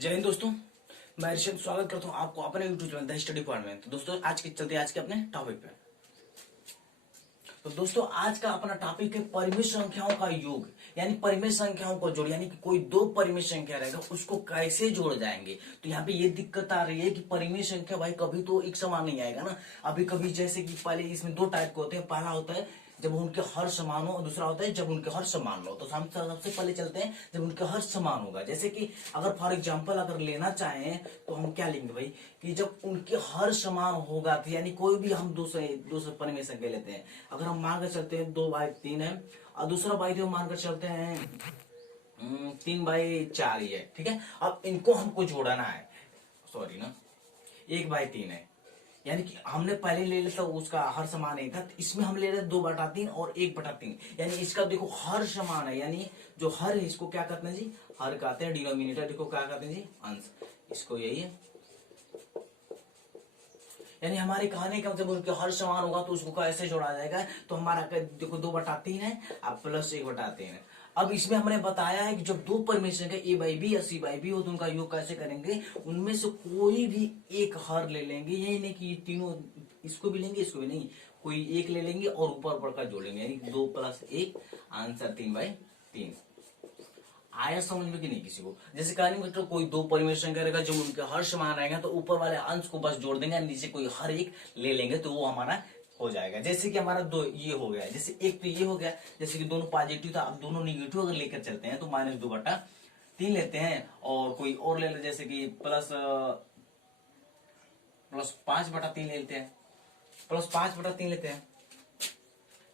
जय हिंद दोस्तों। मैं ऋषभ स्वागत करता हूँ आपको अपने YouTube channel the study point में। तो दोस्तों आज के अपने टॉपिक पे। तो दोस्तों आज का अपना टॉपिक है परिमेय संख्याओं का योग, यानी परिमेय संख्याओं को जोड़, यानी कि कोई दो परिमेय संख्या रहेगा उसको कैसे जोड़ जाएंगे। तो यहाँ पे ये दिक्कत आ रही है कि परिमेय संख्या भाई कभी तो एक समान नहीं आएगा ना। अभी कभी जैसे कि पहले इसमें दो टाइप के होते हैं। पहला होता है जब उनके हर समान हो और दूसरा होता है जब उनके हर समान हो। तो हम सबसे पहले चलते हैं जब उनके हर समान होगा। जैसे कि अगर फॉर एग्जांपल अगर लेना चाहें तो हम क्या लेंगे भाई कि जब उनके हर समान होगा, तो यानी कोई भी हम दूसरे परिमेय संख्या लेते हैं। अगर हम मान कर चलते हैं 2/3 है और दूसरा बाई जो मान कर चलते हैं 3/4 ही है, ठीक है। अब इनको हमको जोड़ना है, सॉरी ना, 1/3 है, यानी कि हमने पहले ले लिया था उसका हर समान नहीं था। तो इसमें हम ले रहे 2/3 और 1/3, यानी इसका देखो हर समान है, यानी जो हर है इसको क्या कहते हैं जी, हर कहते हैं। डिनोमिनेटर देखो क्या कहते हैं जी, अंश। इसको यही है, यानी हमारे कहने का मतलब उनके हर समान होगा तो उसको कैसे जोड़ा जाएगा। तो हमारा देखो 2/3 है अब प्लस 1/3 है। अब इसमें हमने बताया है कि जब दो परिमेय संख्या a/b या c/b हो तो उनका योग कैसे करेंगे। उनमें से कोई भी एक हर ले लेंगे, यही नहीं कि तीनों इसको भी लेंगे इसको भी नहीं, कोई एक ले लेंगे और ऊपर ऊपर का जोड़ेंगे, यानी 2 + 1 आंसर 3/3। आया समझ में कि नहीं किसी को। जैसे कहने मतलब कोई दो परिमेय संख्या रहेगा जब उनके हर समान रहेगा तो ऊपर वाले अंश को बस जोड़ देंगे, नीचे कोई हर एक ले लेंगे तो वो हमारा हो जाएगा। जैसे कि हमारा दो ये हो गया, जैसे एक तो ये हो गया, जैसे कि दोनों पॉजिटिव था, अब दोनों निगेटिव अगर लेकर चलते हैं तो -2/3 लेते हैं। और कोई और ले ले, जैसे कि +5/3 लेते हैं, +5/3 लेते हैं,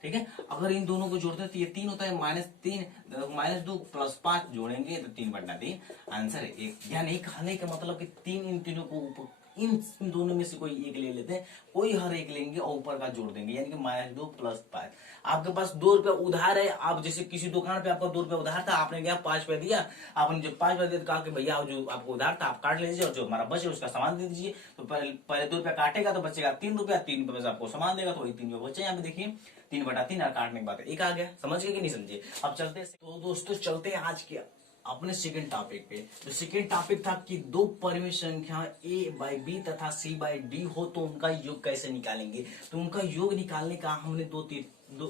ठीक है। अगर इन दोनों को जोड़ते हैं तो ये 3 होता है, -3 -2 + 5 जोड़ेंगे तो 3/3 आंसर है 1। यानी कहने का मतलब कि इन तीनों को इन दोनों में से कोई एक ले लेते हैं, कोई हर एक लेंगे और ऊपर का जोड़ देंगे, यानी कि -2 + 5। आपके पास 2 रुपया उधार है, आप जैसे किसी दुकान पे आपका 2 रुपया उधार था, आपने गया 5 रुपया दिया, आपने जब 5 रुपया दिया तो कहा कि भैया जो आपको उधार था आप काट लीजिए और जो हमारा बचे उसका सामान दे दीजिए। तो पहले 2 रुपया काटेगा तो बचेगा 3 रुपया, 3 रुपये से आपको सामान देगा तो वही 3 रुपये बचे। यहाँ पे देखिए 3/3 और काटने के बाद एक आ गया, समझ गए कि नहीं समझे। अब चलते हैं तो दोस्तों चलते हैं आज के अपने सेकंड टॉपिक पे। तो सेकंड टॉपिक था कि दो परिमेय संख्या a/b तथा c/d हो तो उनका योग कैसे निकालेंगे। तो उनका योग निकालने का हमने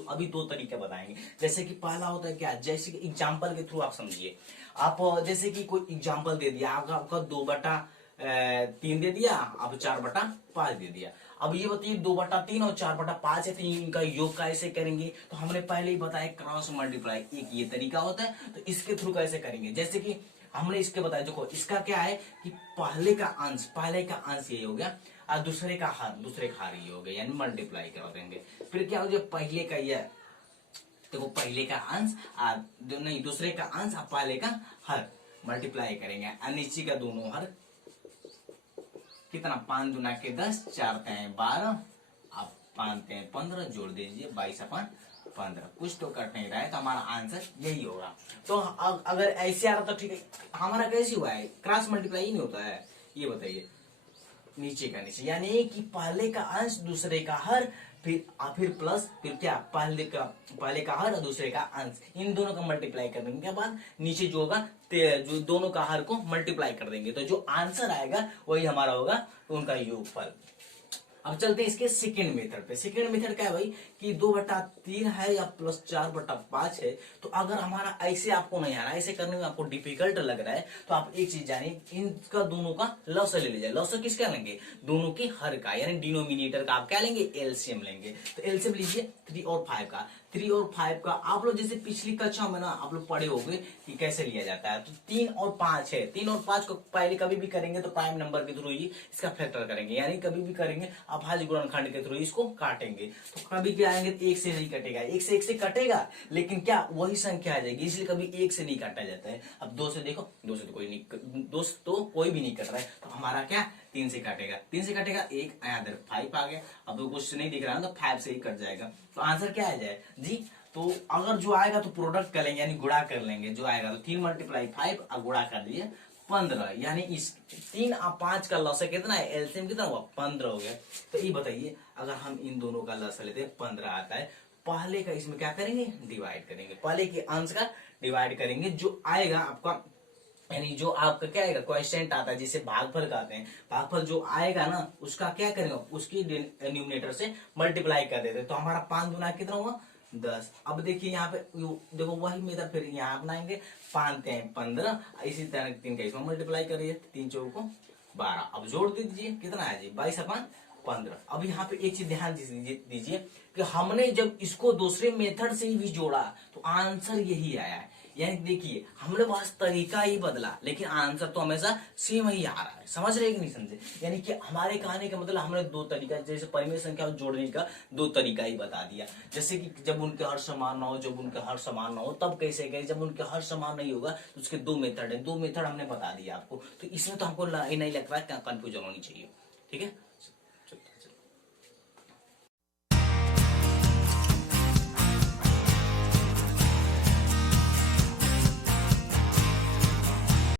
अभी दो तरीके बताएंगे। जैसे कि पहला होता है क्या, जैसे कि एग्जाम्पल के थ्रू आप समझिए। आप जैसे कि कोई एग्जाम्पल दे दिया, आपका 2/3 दे दिया, अब 4/5 दे दिया। अब ये बताइए 2/3 और 4/5 है तो इनका योग कैसे करेंगे। तो हमने पहले ही बताया क्रॉस मल्टीप्लाई, एक ये तरीका होता है। तो इसके थ्रू कैसे करेंगे, जैसे कि हमने इसके बताया, देखो इसका क्या है कि पहले का अंश ये हो गया और दूसरे का हार ये हो गया, यानी मल्टीप्लाई करा देंगे। फिर क्या हो गया, पहले का ये देखो पहले का अंश नहीं दूसरे का अंश और पहले का हर मल्टीप्लाई करेंगे और नीचे का दोनों हर। कितना, 5 दूना के 10, 4 हैं 12, आप 5 हैं 15, जोड़ दीजिए 22/15। कुछ तो कट नहीं रहा है तो हमारा आंसर यही होगा। तो अगर ऐसे आ रहा तो ठीक है, हमारा कैसे हुआ है, क्रॉस मल्टीप्लाई ही नहीं होता है। ये बताइए नीचे का नीचे, यानी कि पहले का अंश दूसरे का हर, फिर प्लस, फिर क्या, पहले का हर और दूसरे का अंश, इन दोनों का मल्टीप्लाई करने के बाद नीचे जो होगा जो दोनों का हर को मल्टीप्लाई कर देंगे तो जो आंसर आएगा वही हमारा होगा उनका योगफल। अब चलते हैं इसके सेकेंड मेथड पे। सेकेंड मेथड क्या है भाई कि 2/3 है या +4/5 है। तो अगर हमारा ऐसे आपको नहीं आ रहा है, ऐसे करने में आपको डिफिकल्ट लग रहा है, तो आप एक चीज जानिए, इनका दोनों का लॉसर ले लीजिए। लॉसर किसका लेंगे, दोनों के हर का, यानी डिनोमिनेटर का आप क्या लेंगे, एलसीएम लेंगे। तो एलसीएम लीजिए 3 और 5 का। 3 और 5 का आप लोग जैसे पिछली कक्षा में ना आप लोग पढ़े होंगे कि कैसे लिया जाता है। तो 3 और 5 है, 3 और 5 को पहले कभी भी करेंगे तो प्राइम नंबर के थ्रू ही इसका फैक्टर करेंगे, यानी कभी भी करेंगे अभाज्य गुणनखंड के थ्रू इसको काटेंगे। तो कभी भी आएंगे तो 1 से नहीं कटेगा, 1 से कटेगा लेकिन क्या वही संख्या आ जाएगी, इसलिए कभी 1 से नहीं काटा जाता है। अब 2 से देखो, 2 से तो कोई भी नहीं कट रहा है, तो हमारा क्या 3 से काटेगा, 3 से काटेगा 1, इधर 5 आ गया। अब तो कुछ नहीं दिख रहा है तो 5 से ही कट जाएगा। तो आंसर क्या आ जाए जी, तो अगर जो आएगा तो प्रोडक्ट कर लेंगे, यानी गुणा कर लेंगे। जो आएगा तो 3 × 5 और गुणा कर दिए 15, यानी इस 3 और 5 का लॉस कितना है, एलसीएम कितना हुआ 15 हो गया। तो ये बताइए अगर हम इन दोनों का लॉस लेते हैं 15 आता है, पहले का इसमें क्या करेंगे, डिवाइड करेंगे, पहले के अंश का डिवाइड करेंगे, जो आएगा आपका यानी जो आपका क्या आएगा क्वेश्चन आता है जिसे भागफल कहते हैं, भागफल जो आएगा ना उसका क्या करेंगे, उसकी न्यूमिनेटर से मल्टीप्लाई कर देते हैं। तो हमारा 5 गुना कितना हुआ 10। अब देखिए यहाँ पे देखो वही मेथड फिर यहाँ अपनाएंगे, 5 3 15, इसी तरह 3 का इसमें मल्टीप्लाई करिए, 3 4 को 12। अब जोड़ दीजिए कितना है जी 22/15। अब यहाँ पे एक चीज ध्यान दीजिए कि हमने जब इसको दूसरे मेथड से भी जोड़ा तो आंसर यही आया है। यानी देखिए हमने बस तरीका ही बदला लेकिन आंसर तो हमेशा सेम ही आ रहा है। समझ रहे कि नहीं समझे? यानी कि हमारे कहने का मतलब हमने दो तरीका, जैसे परिमेय संख्या जोड़ने का दो तरीका ही बता दिया। जैसे कि जब उनके हर समान ना हो, जब उनके हर समान ना हो तब कैसे गए, जब उनके हर समान नहीं होगा तो उसके दो मेथड है, दो मेथड हमने बता दिया आपको। तो इसमें तो हमको नहीं लगता कंफ्यूजन होनी चाहिए। ठीक है।